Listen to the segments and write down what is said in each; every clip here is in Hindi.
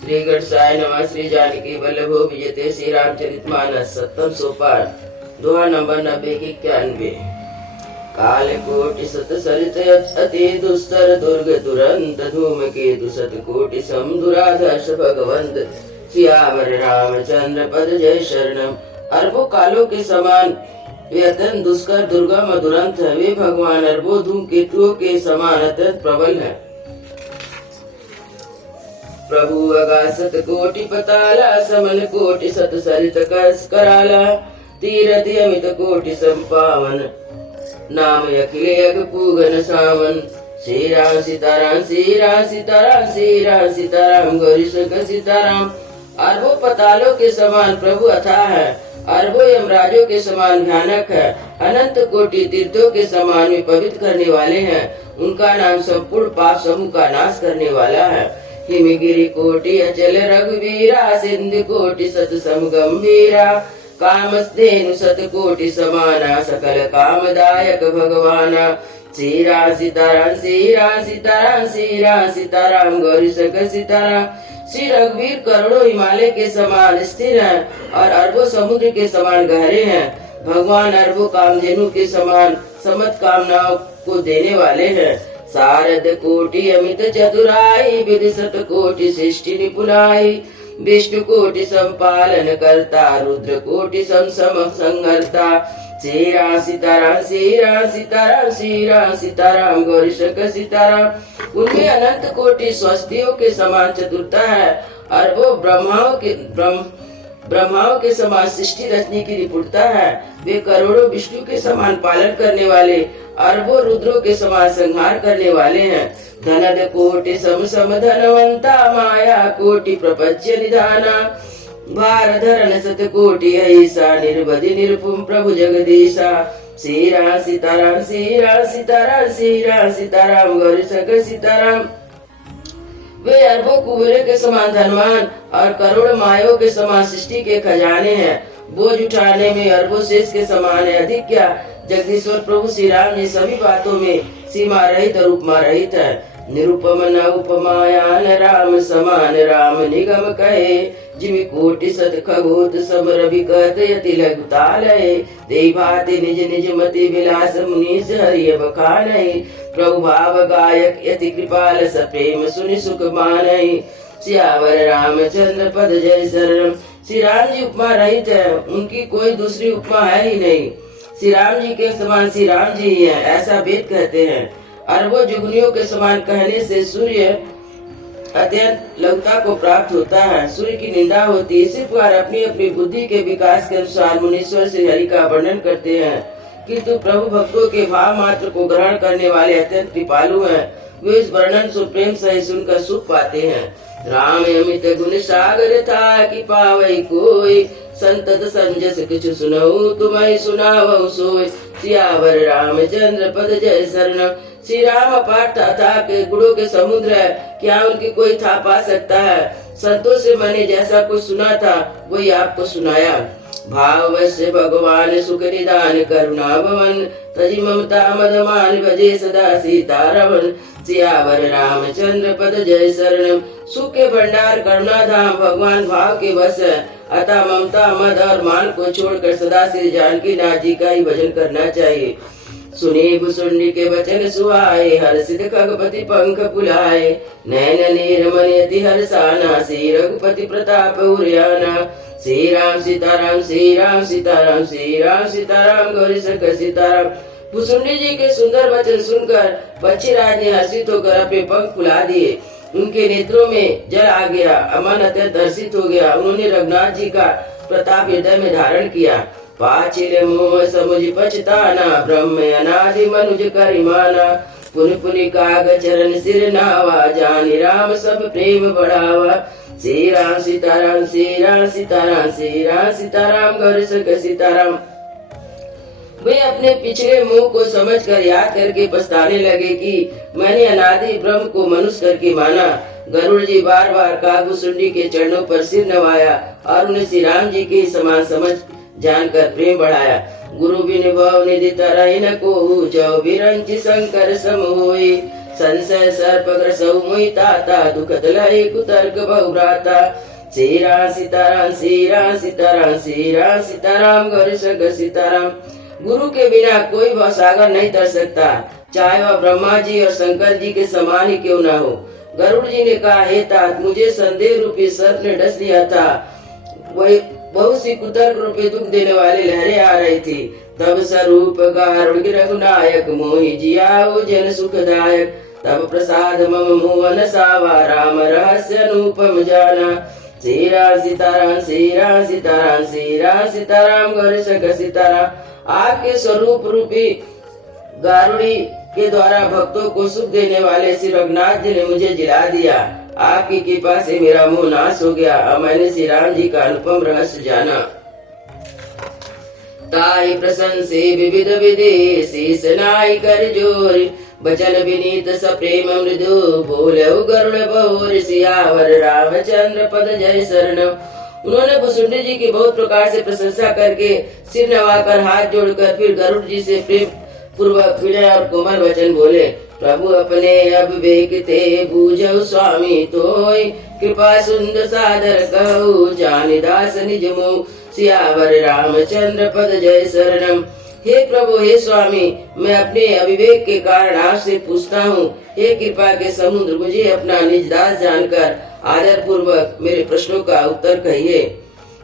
श्री गणेशाय नमः। श्री जानकी वल्लभो विजयते। श्री रामचरितमानस सप्तम सोपान, दोहा नंबर 90 की 91। काल कोटि सत सरित अति दुस्तर दुर्ग दुरंत धूम के दुसत कोटि सम दुराधर्ष भगवंत। सियावर रामचंद्र पद जय शरणम। अरबों कालों के समान वे अत्यंत दुष्कर दुर्गम दुरंत है। वे भगवान अरबों धूमकेतुओं के समान अत्यंत प्रबल है। प्रभु अगासत कोटि पताला समन कोटि सत सरित कस कराला। तीरथ अमित कोटि संपावन नाम अखिले अग पूगन सावन। श्री राम सीताराम श्री राम सीताराम श्री राम सीताराम गौरी शंकर सीताराम। अरबों पतालों के समान प्रभु अथाह है। अरबों यमराजों के समान भयानक है। अनंत कोटि तीर्थों के समान वे पवित्र करने वाले हैं। उनका नाम संपूर्ण पाप समूह का नाश करने वाला है। हिमगिरि कोटि अचल रघुवीरा सिंधु कोटि सत सम गंभीरा। कामधेनु सत कोटि समाना सकल कामदायक भगवाना। श्री राम सीताराम श्री राम सीताराम श्री राम सीताराम गौरी शंकर सीताराम। श्री रघुवीर करोड़ों हिमालय के समान स्थिर हैं और अरबों समुद्र के समान गहरे हैं। भगवान अरबों कामधेनु के समान समस्त कामनाओं को देने वाले हैं। शारद कोटि अमित चतुराई विधि सत कोटि सृष्टि निपुणाई। विष्णु कोटि संपालन करता रुद्र कोटि सम संहर्ता। श्री राम सीताराम श्री राम सीताराम श्री राम सीताराम गौरी शंकर सीताराम। उनमें अनंत कोटि स्वस्तियों के समान चतुरता है। अरबों ब्रह्माओं के समान सृष्टि रचने की निपुणता है। वे करोड़ों विष्णु के समान पालन करने वाले, अरबों रुद्रों के समान संहार करने वाले हैं। धनद कोटि सम सम धनवंता माया कोटि प्रपंच निधाना। भार धरन सत कोटि ऐसा निर्बधि निरुपम प्रभु जगदीशा। श्री राम सीताराम श्री राम सीताराम श्री राम सीताराम गौरी शंकर सीताराम। वे अरबों कुबेरों के समान धनवान और करोड़ मायों के समान सृष्टि के खजाने हैं। बोझ उठाने में अरबों शेष के समान है। अधिक क्या, जगदीश्वर प्रभु श्री राम जी सभी बातों में सीमा रहित और उपमा रहित है। निरुपम न उपमायान राम समान राम निगम कहे। जिमि कोटि सत खगोत सम रवि कहत यति लघु तालय। देई भाति निज निज मति विलास मुनीस हरि बखानहि। प्रभु भाव गायक यति कृपाल स प्रेम सुनि सुख मानहि। सियावर रामचंद्र पद जय शरणम। श्री राम जी उपमा रहित है, उनकी कोई दूसरी उपमा है ही नहीं। श्री राम जी के समान श्री राम जी ही है, ऐसा वेद कहते हैं। अरबों जुगनियों के समान कहने से सूर्य अत्यंत लघुता को प्राप्त होता है। सूर्य की निंदा होती है। इसी प्रकार अपनी अपनी बुद्धि के विकास के अनुसार मुनीश्वर श्री हरि का वर्णन करते हैं, किंतु प्रभु भक्तों के भाव मात्र को ग्रहण करने वाले अत्यंत कृपालु हैं। वे इस वर्णन से प्रेम सहित सुनकर सुख पाते हैं। राम अमित गुण सागर था कि पावई कोई। संतत संजस किछु सुनऊ तुम्हें सुनावऊ सोय। सियावर रामचंद्र पद जय शरणम। श्री राम अपार था के गुणों के समुद्र है, क्या उनकी कोई था पा सकता है। संतों से मैंने जैसा कुछ सुना था वही आपको सुनाया। भाववश्य भगवान सुख निदान करुणा भवन। तजी ममता मदमान भजे सदा सीतारमन। सियावर रामचंद्र पद जय शरणम। सुख के भंडार करुणा धाम भगवान भाव के बस है। अतः ममता मद और मान को छोड़कर सदा श्री जानकी नाथ जी का ही भजन करना चाहिए। सुनी भुसुंडी के वचन सुहाए। हर्षित खगपति पंख फुलाए। नैन नीर मन यति हर्षाना। श्री रघुपति प्रताप उर्याना। श्री राम सीताराम श्री राम सीताराम श्री राम सीताराम गौरी शंकर सीताराम। भुसुंडी जी के सुंदर वचन सुनकर पक्षीराज ने हर्षित होकर अपने पंख फुला दिए। उनके नेत्रों में जल आ गया। अमन अत्यंत हर्षित हो गया। उन्होंने रघुनाथ जी का प्रताप हृदय में धारण किया। पाचिल मोह समुझ पछताना। ब्रह्म अनादि मनुज करिमाना। पुनि पुनि काग चरण सिर नावा। जानि राम सब प्रेम बढ़ावा। श्री राम सीताराम श्री राम सीताराम श्री राम सीताराम गौरी शंकर सीताराम। वे अपने पिछले मोह को समझकर याद करके पछताने लगे कि मैंने अनादि ब्रह्म को मनुष्य करके माना। गरुड़ जी बार बार कागभुसुंडी के चरणों पर सिर नवाया और उन्हें श्री राम जी के समान समझ जानकर प्रेम बढ़ाया। गुरु बिन भव निधि तरहि न कोहु। जौ बिरंचि शंकर सम होई। संशय सर्प ग्रसौ मोहि ताता दुखद लय कुतर्क बहुराता। श्री राम सीताराम श्री राम सीताराम श्री राम सीताराम गौरी शंकर सीताराम। गुरु के बिना कोई भवसागर नहीं तर सकता, चाहे वह ब्रह्मा जी और शंकर जी के समान ही क्यों न हो। गरुड़ जी ने कहा, हे तात, मुझे संदेह रूपी सर्प ने डस लिया था। वही बहुत सी कुतर्क रूपी दुख देने वाली लहरें आ रही थी। तब स्वरूप गारुड़ रघुनायक मोहि जियाओ जन सुखदायक। तब प्रसाद मम मोहन सावा राम रहस्य अनुपम जाना। श्री राम सीताराम श्री राम सीताराम श्री राम सीताराम गौरी शंकर सीताराम। आपके स्वरूप रूपी गारुड़ी के द्वारा भक्तों को सुख देने वाले श्री रघुनाथ जी ने मुझे जिला दिया। आपकी कृपा से मेरा मोह नाश हो गया और मैंने श्री राम जी का अनुपम रहस्य जाना। ताहि प्रशंसे विविध विधि शीस नाई कर जोर। बचन विनीत सप्रेम मृदु बोलहु गरुड़ बहोर। सियावर रामचंद्र पद जय शरणम। उन्होंने भुसुंडी जी की बहुत प्रकार से प्रशंसा करके सिर नवाकर हाथ जोड़कर फिर गरुड़ जी से प्रेम पूर्वक विनय और कोमल वचन बोले। प्रभु अपने अविवेक ते बूझऊ स्वामी तोय। कृपा सुंदर सादर कहू जानि दास निज मोह। सियावर रामचंद्र पद जय शरणम। हे प्रभु हे स्वामी, मैं अपने अविवेक के कारण आपसे पूछता हूँ। हे कृपा के समुद्र, मुझे अपना निज दास जानकर आदर पूर्वक मेरे प्रश्नों का उत्तर कहिए।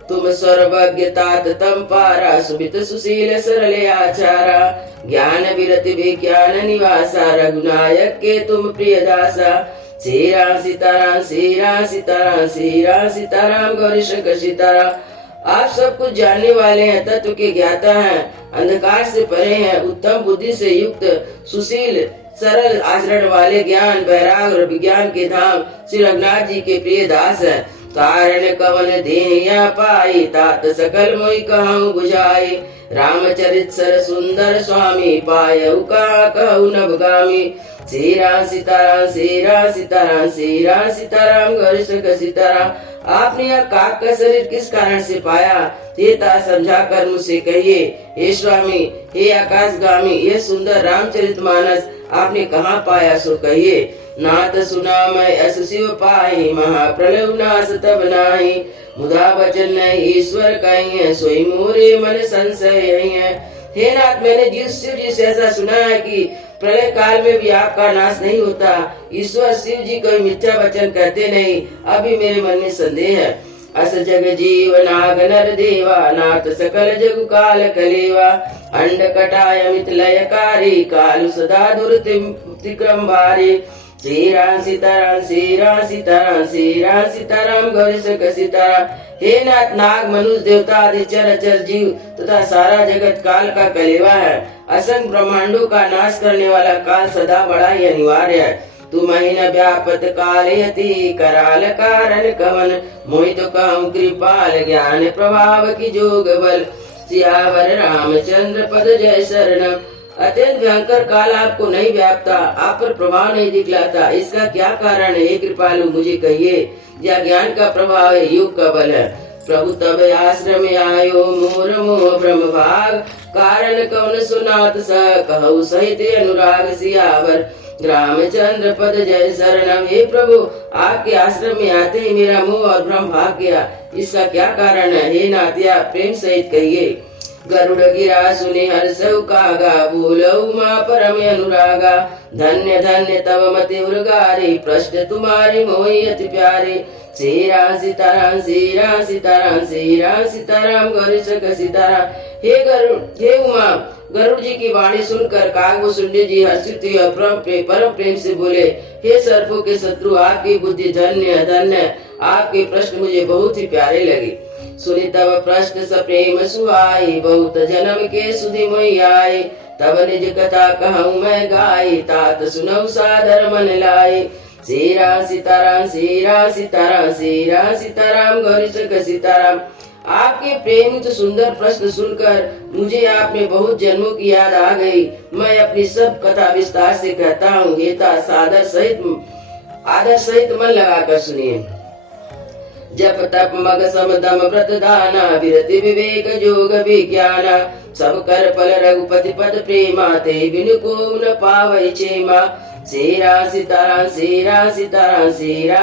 तुम सर्वज्ञ तात तम पारा सुमित सुशील सरले आचारा। ज्ञान विरति विज्ञान निवासा रघुनायक के तुम प्रिय दासा। श्री राम सीताराम श्री राम सीताराम श्री राम सीताराम गौरी शंकर सीताराम। आप सब कुछ जानने वाले हैं, तत्व के ज्ञाता हैं, अंधकार से परे हैं, उत्तम बुद्धि से युक्त सुशील सरल आचरण वाले, ज्ञान वैराग और विज्ञान के धाम श्री रघुनाथ जी के प्रिय दास हैं। कारण कवन देहिया पाई तात सकल मोहि कहूँ बुझाई। रामचरित सर सुंदर स्वामी पायऊ कहा कहूँ नवगामी। श्री राम सीताराम श्री राम सीताराम श्री राम सीताराम गौरी शंकर सीताराम। आपने यह काक का शरीर किस कारण से पाया, ये ता समझा कर मुझसे कहिए। हे स्वामी हे आकाशगामी, ये सुंदर रामचरित मानस आपने कहाँ पाया सो कहिए। नाथ सुना मैं अस शिव पाई महाप्रलय नाश तब नाही। मुदा वचन नहीं ईश्वर कहीं सोई मोरे मन संशय यही है। हे नाथ, मैंने शिव जी से ऐसा सुना है कि प्रलय काल में भी आपका नाश नहीं होता। ईश्वर शिव जी कोई मिथ्या वचन कहते नहीं। अभी मेरे मन में संदेह है। अस जग जीव नाग नर देवा नाथ सकल जग काल कलेवा। अंड कटाय मित लयकारी कालु सदा दुर्तिक्रम भारी। श्री राम सीताराम श्री राम सीताराम श्री राम सीताराम गौरी शंकर सीताराम। हे नाथ, नाग मनुष्य देवता आदि चर जीव तथा सारा जगत काल का कलेवा है। असंख्य ब्रह्मांडों का नाश करने वाला काल सदा बड़ा ही अनिवार्य है। तुम ही न व्यापत काल यति कराल कारण कवन। मोहित कहूँ कृपाल ज्ञान प्रभाव की जोग बल। सियावर रामचंद्र पद जय शरणम। अत्यंत भयंकर काल आपको नहीं व्यापता, आप पर प्रभाव नहीं दिखलाता, इसका क्या कारण है? हे कृपालु मुझे कहिए। यह ज्ञान का प्रभाव है, योग का बल है। प्रभु तब आश्रम आयो मोर मोह ब्रह्म भाग। कारण कौन सुनात स कहु सहित अनुराग। सियावर रामचंद्र पद जय शरणम। हे प्रभु, आपके आश्रम में आते ही मेरा मोह और भ्रम भाग गया, इसका क्या कारण है? हे नाथिया प्रेम सहित कहिए। गरुड़ गिरा सुनि हर्ष कागा बोलऊ माँ परम अनुरागा। धन्य धन्य तब मति उर्गारी प्रश्न तुम्हारी मोहि अति प्यारे। श्री राम सीताराम श्री राम सीताराम श्री राम सीताराम गौरी शंकर सीताराम। हे गरुड़ हे उमा, गरुड़ जी की वाणी सुनकर कागभूषुंडी जी हर्षित हुए और परम प्रेम से बोले, हे सर्पों के शत्रु, आपकी बुद्धि धन्य धन्य, आपके प्रश्न मुझे बहुत ही प्यारे लगे। सुनि तब प्रश्न सप्रेम सुहाई बहुत जन्म के सुधि मोहि आए। तब निज कथा कहूँ मैं गाई तात सुनऊ सादर मन लाई। श्री राम सीताराम श्री राम सीताराम श्री राम सीताराम गौरी शंकर सीताराम। आपके प्रेम तो सुंदर प्रश्न सुनकर मुझे आपने बहुत जन्मों की याद आ गई। मैं अपनी सब कथा विस्तार से कहता हूँ। हेता आदर सहित मन लगाकर सुनिए। जप तप मग सम दम व्रत दाना विरति विवेक जोग विज्ञाना। सब कर फल रघुपति पद प्रेमा ते बिनु को न पावै क्षेमा। सीरा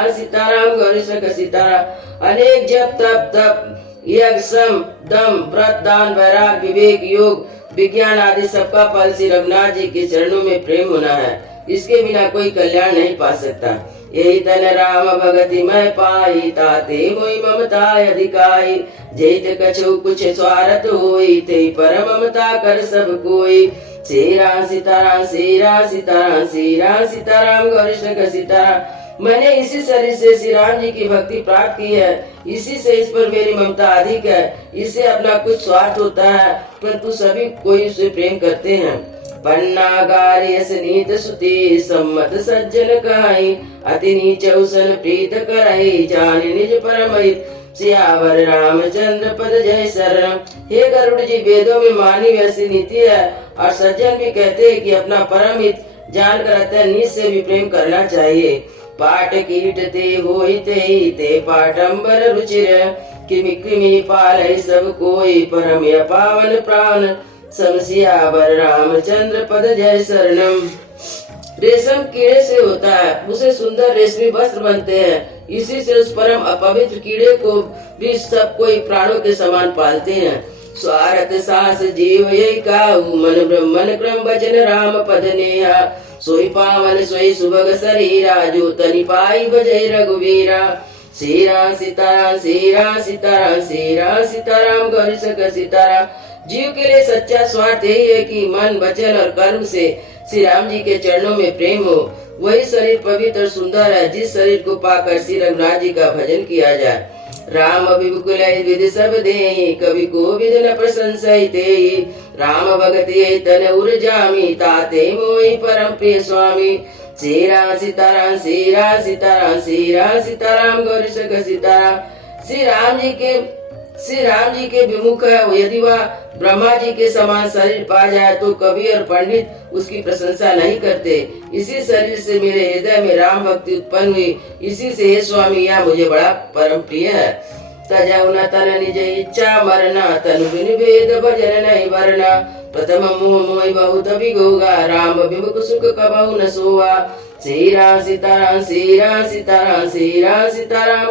सीताराम गौरी सक सीताराम। अनेक जप तप तप यज्ञ सम दम व्रत दान वैराग विवेक योग विज्ञान आदि सबका फल श्री रघुनाथ जी के चरणों में प्रेम होना है। इसके बिना कोई कल्याण नहीं पा सकता। यही तन राम भगति मैं पाई, ताते मोहि ममता अधिकाई। जैत कछु कुछ स्वार्थ होई, ते पर ममता कर सब कोई। सीरा सीताराम गौरी शंकर सीताराम। मैंने इसी शरीर से श्री राम जी की भक्ति प्राप्त की है, इसी से इस पर मेरी ममता अधिक है। इससे अपना कुछ स्वार्थ होता है, परंतु सभी कोई उससे प्रेम करते हैं। पन्ना गार्यस नीत सुती, सम्मत सज्जन कहाई। अति नीच उसन प्रीत करई, जानि निज परम हित। सियावर रामचंद्र पद जय शरणम। हे गरुड़ जी, वेदों में मानी वैसी नीति है और सज्जन भी कहते हैं कि अपना परम हित जान कर अत्यंत नीच से भी प्रेम करना चाहिए। पाट कीट ते होई ते पाटंबर रुचिर। किमि पालय सब कोई, परम या पावन प्राण। समसियावर रामचंद्र पद जय शरणम। रेशम कीड़े से होता है, उसे सुंदर रेशमी वस्त्र बनते हैं। इसी से उस परम अपवित्र कीड़े को भी सब कोई प्राणों के समान पालते हैं। स्वार्थ सास जीव यही काहू, मन ब्रह्मन क्रम वचन राम पद नेहा। सोई पावन सोई सुभग शरीरा, जो तनि पाई बजय रघुवीरा। सीरा सीताराम गौरी सक सीताराम। जीव के लिए सच्चा स्वार्थ यही है कि मन वचन और कर्म से श्री राम जी के चरणों में प्रेम हो। वही शरीर पवित्र और सुंदर है, जिस शरीर को पाकर श्री रघुनाथ जी का भजन किया जाए। राम विमुकुल विधि सब देहि, कवि को विद न प्रशंसहि तेहि। राम भगति तन उर जामी, ताते मोहि परम प्रिय स्वामी। सीरा सीताराम गौरी सक सीताराम। श्री राम जी के विमुख है। यदि वह ब्रह्मा जी के समान शरीर पा जाए तो कवि और पंडित उसकी प्रशंसा नहीं करते। इसी शरीर से मेरे हृदय में राम भक्ति उत्पन्न हुई, इसी से हे स्वामी यह मुझे बड़ा परम प्रिय है। तजौ न तन निज इच्छा मरना, तनु बिन भेद भजन नहीं वरना। प्रथम मोह मोहि बहुत विगोगा, राम विमुख सुख कबहु न सोआ। सीरा सीताराम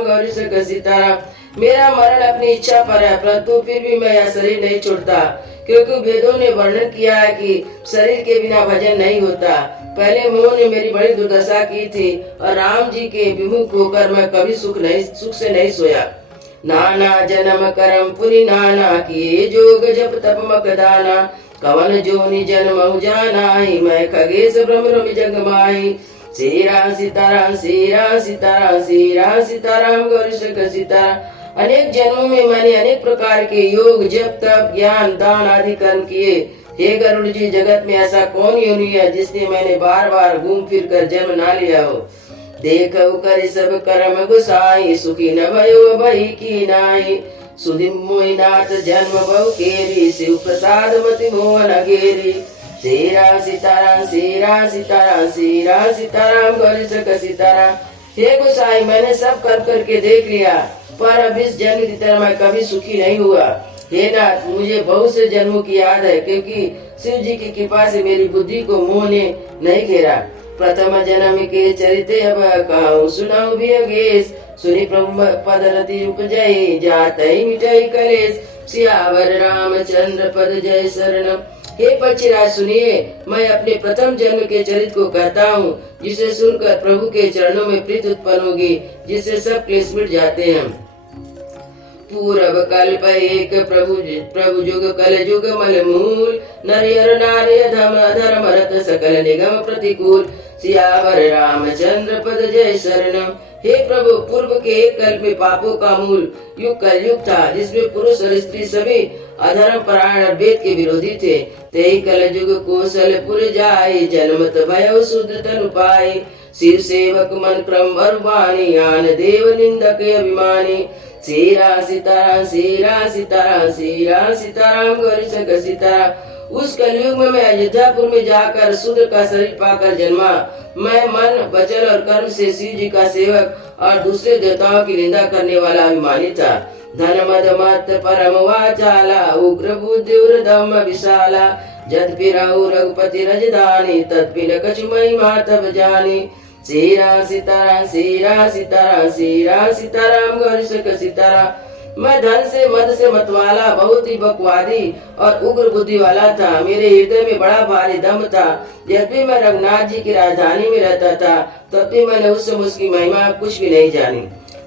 गौरी सक सीताराम। मेरा मरण अपनी इच्छा पर है, परंतु फिर भी मैं यह शरीर नहीं छोड़ता, क्योंकि वेदों ने वर्णन किया है कि शरीर के बिना भजन नहीं होता। पहले मोह ने मेरी बड़ी दुर्दशा की थी और राम जी के विमुख होकर मैं कभी सुख से नहीं सोया। नाना जन्म करम पुनि नाना, किए जोग जप तप मक दाना। कवन जोनि जन्म जानाहि, मैं खगेश ब्रह्म जग माहि। सीरा सीताराम गौरी शंकर सीताराम। अनेक जन्मों में मैंने अनेक प्रकार के योग जप तप ज्ञान दान आदि कर्म किए। हे गरुड़ जी, जगत में ऐसा कौन योनि है जिसने मैंने बार बार घूम फिर कर जन्म ना लिया हो। देखो कर सब कर्म गुसाई, सुखी न भयो भई की नाई। सुधि मोहि नाथ जन्म बहु केरी, शिव प्रसाद मति मोहन घेरी। सीरा सीताराम गौरी सक सीताराम। हे गोसाई, मैंने सब कर करके देख लिया, पर अब इस जन्म की तरह मैं कभी सुखी नहीं हुआ। हे नाथ, मुझे बहुत से जन्मों की याद है, क्योंकि शिव जी की कृपा से मेरी बुद्धि को मोह ने नहीं घेरा। प्रथम जन्म के चरिते अब कहूँ सुनाऊं भी अगेश। सुनी प्रभु पद रति उपजय, जातई मिटई कलेश। सियावर रामचंद्र पद जय शरणम। हे पक्षीराज सुनिए, मैं अपने प्रथम जन्म के चरित्र को कहता हूँ, जिसे सुनकर प्रभु के चरणों में प्रीति उत्पन्न होगी, जिससे सब क्लेश मिट जाते हैं। पूर्व कल्प एक प्रभु जुग कल जुग मल मूल। नर नार्य धर्म रत सकल निगम प्रतिकूल। सियावर रामचंद्र पद जय शरणम। हे प्रभु, पूर्व के एक कल्प में पापों का मूल युग कलयुग था, जिसमें पुरुष और स्त्री सभी अधर्म परायण और वेद के विरोधी थे। तेई कलयुग कौशलपुर जाई, जन्मत भयो शूद्र तनु पाई। शिव सेवक मन क्रम अरुबानी, आन देव निंदक अभिमानी। सीरा सीताराम गौरी शंकर सीताराम। उस कलयुग में मैं अयोध्यापुर में जाकर शूद्र का शरीर पाकर जन्मा। मैं मन वचन और कर्म से शिव जी का सेवक और दूसरे देवताओं की निंदा करने वाला अभिमानी था। धन मद मत परम वाचाला, उग्र बुद्धि उर्दम विशाला। जद फिरहु रघुपति रजधानी तत्पि न कछु महिमा तब जानी। सीरा सीताराम सीरा सीताराम सीरा सीताराम गौरी सक सीताराम। मैं धन से मद से मतवाला बहुत ही बकवादी और उग्र बुद्धि वाला था। मेरे हृदय में बड़ा भारी दम था। जब भी मैं रघुनाथ जी की राजधानी में रहता था तब भी मैंने उस समय उसकी महिमा कुछ भी नहीं जानी।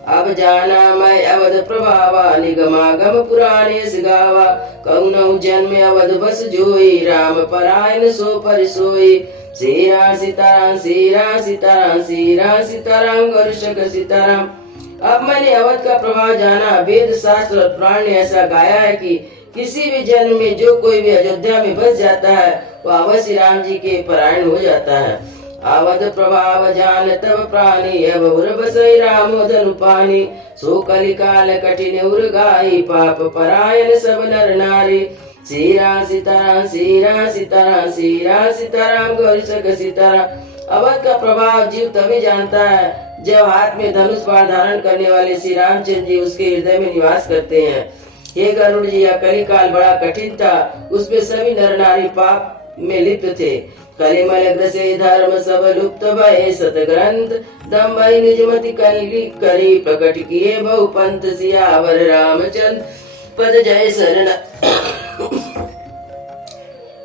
अब जाना मैं अवध प्रभावा निगमागम पुराने सिगावा। कहूँ जन्म अवध बस जोई राम परायण सो पर सोई। सीरा सीताराम सीरा सीताराम सीरा सीताराम गौरी शंकर सीताराम। अब मैंने अवध का प्रभाव जाना। वेद शास्त्र और पुराण ने ऐसा गाया है कि किसी भी जन्म में जो कोई भी अयोध्या में बस जाता है वह अवश्य राम जी के परायण हो जाता है। अवध प्रभाव जान तब प्राणी अब उर बसई राम धनु पानी। सो कलिकाल कठिन उर गाई पाप परायण सब नर नारी। सीरा सीताराम सीरा सीताराम सीरा सीताराम गौरी शंकर सीताराम। अवध का प्रभाव जीव तभी जानता है जब हाथ में धनुष बाण धारण करने वाले श्री रामचंद्र जी उसके हृदय में निवास करते हैं। हे गरुड़ जी, यह कलिकाल बड़ा कठिन था। उसमें सभी नर नारी पाप में लिप्त थे। कलिमल ग्रसे धर्म सब लुप्त भय सतग्रंथ दम भई निजमति करी प्रकट किए बहु पंथ। सियावर रामचंद्र पद जय शरण।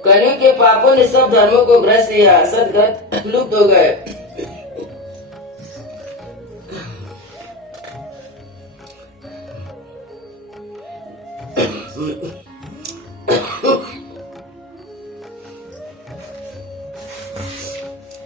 कलियुग के पापों ने सब धर्मों को ग्रस्त किया, सदग्रंथ लुप्त हो गए।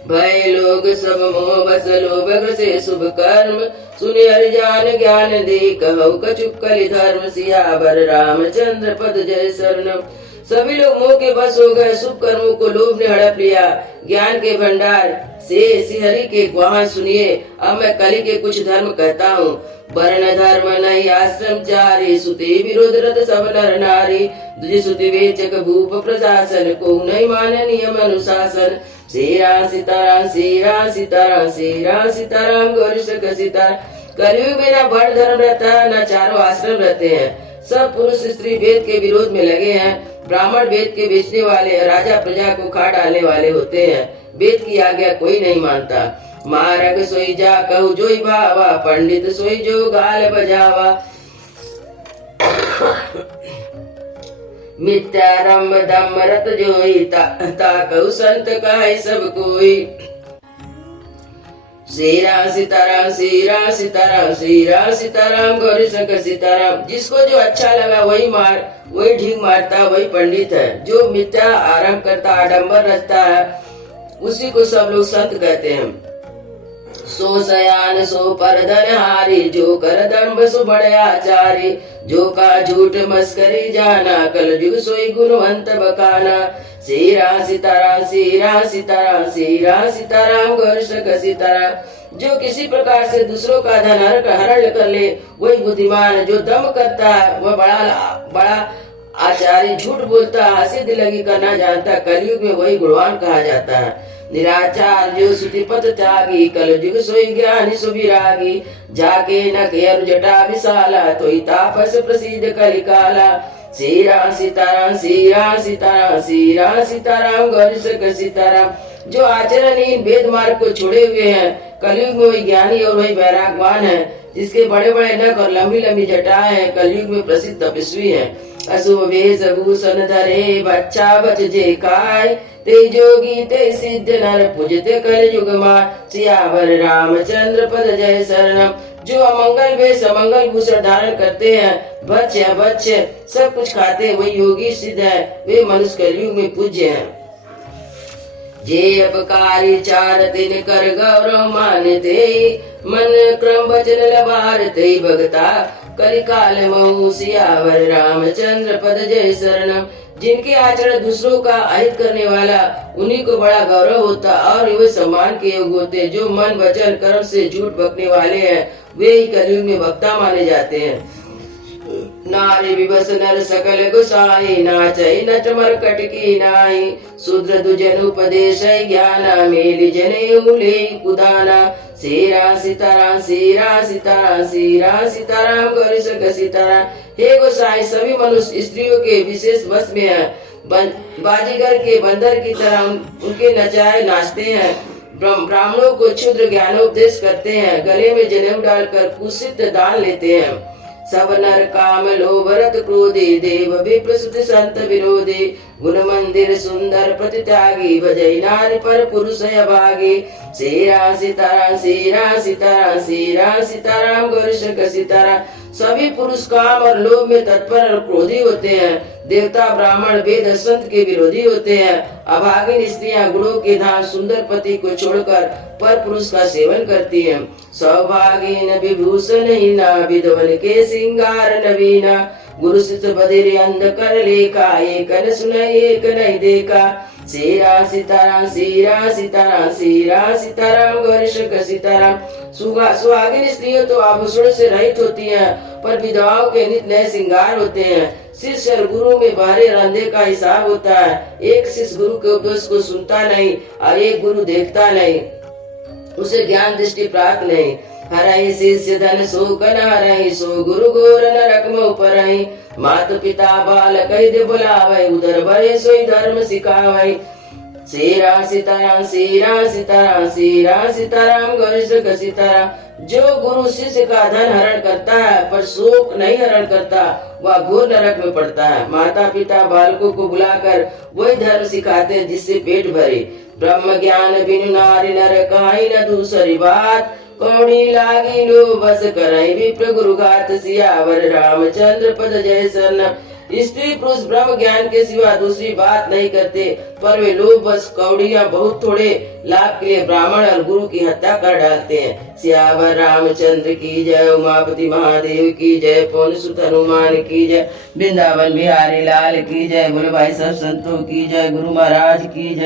भय लोग सब मोह बस लोभ से शुभ कर्म। सुनि हरि जान ज्ञान दे कहु कछु कलि धर्म। सियावर रामचंद्र पद जय शरणम। सभी लोग मोह के बस हो गए। शुभ कर्मों को लोभ ने हड़प लिया। ज्ञान के भंडार से श्रीहरि के वहां सुनिए। अब मैं कलि के कुछ धर्म कहता हूँ। वर्ण धर्म नहीं आश्रम चारी। सुति विरोध रत सब नर नारी। दुज सुति वेचक भूप प्रशासन को नहीं माने नियम अनुशासन। सीरा सीताराम सीरा सीताराम सीरा सीताराम गौरी शंकर सीताराम। कलयुग में न वर्ण धर्म रहता है न चारों आश्रम रहते हैं। सब पुरुष स्त्री वेद के विरोध में लगे हैं। ब्राह्मण वेद के बेचने वाले, राजा प्रजा को खा डालने वाले होते हैं। वेद की आज्ञा कोई नहीं मानता। मारग सोई जा कहु जोई भावा। पंडित सोई जो गाल बजावा। मिथ्यारंभ दम रत जोई ता कहु संत कहे सब कोई। सीरा सीताराम सीरा सीताराम सीरा सीताराम गौरी शंकर सीताराम। जिसको जो अच्छा लगा वही ढींग मारता, वही पंडित है। जो मिथ्या आरंभ करता, आडंबर रचता है, उसी को सब लोग संत कहते हैं। सो सयान सो पर धनहारी। जो कर दम्भ सो बड़े आचारी। जो का झूठ मस्करी जाना। कल युग सोई गुणवंत बकाना। सीरा सीताराम सीरा सीताराम सीरा सीताराम गौरी शंकर सीताराम। जो किसी प्रकार से दूसरों का धन हरण कर ले वही बुद्धिमान। जो दम करता है वह बड़ा आचार्य। झूठ बोलता, हंसी दिलगी करना जानता, कलयुग में वही गुणवान कहा जाता है। निराचार जो सुतिपत त्यागी। कल युग सोई ज्ञानी सुविरागी। जाके न केर जटा विशाला। तो तापस प्रसिद्ध कलिकाला। सीरा सीताराम सीरा सीताराम सीरा सीताराम गौरी शंकर सीताराम। जो आचरणहीन वेद मार्ग को छोड़े हुए हैं, कलयुग में वही ज्ञानी और वही वैरागवान है। जिसके बड़े बड़े नख और लंबी लंबी जटाएं हैं, कलयुग में प्रसिद्ध तपस्वी है। अशुभ वेश भूषण धरे बच्चा बच जे काय। ते जोगी ते सिद्ध नर पूजते कलयुग मां। सियावर रामचंद्र पद जय शरणम। जो अमंगल वेश अमंगल भूषण धारण करते हैं, भक्ष्य सब कुछ खाते, वही योगी सिद्ध है। वे मनुष्य कलयुग में पूज्य हैं। जे अपकारी चार तिन कर गौरव मानते। मन क्रम वचन लबारते भगता। कलिकाल महु सियावर रामचंद्र पद जय शरणम। जिनके आचरण दूसरों का अहित करने वाला, उन्हीं को बड़ा गौरव होता और वे सम्मान के योग्य होते। जो मन वचन कर्म से झूठ बकने वाले हैं, वे ही कलयुग में वक्ता माने जाते हैं। नारी विवश नर सकल गुसाई। नाचई नट मरकट की नाई। शूद्र दुजन उपदेश ज्ञाना। मेली जने उले कुदाना। सीरा सीताराम सीरा सीताराम सीरा सीताराम गौरी शंकर सीताराम। हे गोसाई, सभी मनुष्य स्त्रियों के विशेष वश में है। बाजीगर के बंदर की तरह उनके नचाए नाचते हैं। ब्राह्मणों को क्षुद्र ज्ञानोपदेश करते हैं। गले में जनेऊ डालकर कुत्सित दान लेते हैं। सब नर काम लोभ रत क्रोधी, देव विप्र सुत संत विरोधी। गुण मंदिर सुंदर प्रति त्यागी, भजई नारी पर पुरुष अभागी। सीरा सीताराम सीरा सीताराम सीरा सीताराम गौरी शंकर सीताराम। सभी पुरुष काम और लोभ में तत्पर और क्रोधी होते हैं। देवता ब्राह्मण वेद संत के विरोधी होते हैं। अभागिन स्त्रियां गुणों के धाम सुंदर पति को छोड़कर पर पुरुष का सेवन करती हैं। सौभागिन विभूषण हीना, विधवन के सिंगार नवीना। गुरु शिष्य बधिर अंध कर लेखा, एक न सुन एक नहीं देखा। सीरा सीताराम सीरा सीताराम सीरा सीताराम गौरी शंकर सीताराम। सुहागिन स्त्रियों तो आभूषण से रहित होती हैं, पर विधवाओं के नित नए श्रृंगार होते हैं। शिष्य और गुरु में बाहरी और अंधे का हिसाब होता है। एक शिष्य गुरु के उपदेश को सुनता नहीं और एक गुरु देखता नहीं, उसे ज्ञान दृष्टि प्राप्त नहीं। हरहि शिष्य धन सो कन हरहि, सो गुरु गोर नरक में उपरहि। मात पिता बाल कहि दे बुलावै, उधर भरे सोई धर्म सिखावै। सीरा सीताराम सीरा सीताराम सीरा सीताराम गौरी शंकर सीताराम। जो गुरु शिष्य का धन हरण करता है पर शोक नहीं हरण करता, वह घोर नरक में पड़ता है। माता पिता बालकों को बुलाकर वही धर्म सिखाते हैं जिससे पेट भरे। ब्रह्म ज्ञान बिनु नारी नर कहाई न दूसरी बात। कौड़ी लागी लो बस करई, विप्र गुरु गात सियावर रामचंद्र पद जय शरण। स्त्री पुरुष ब्रह्म ज्ञान के सिवा दूसरी बात नहीं करते, पर वे लोग बस कौड़ियाँ बहुत थोड़े लाभ के लिए ब्राह्मण और गुरु की हत्या कर डालते हैं। सियावर रामचंद्र की जय, उमापति महादेव की जय, पवन सुत हनुमान की जय, वृंदावन बिहारी लाल की जय। बोले भाई सब संतों की जय, गुरु महाराज की जय।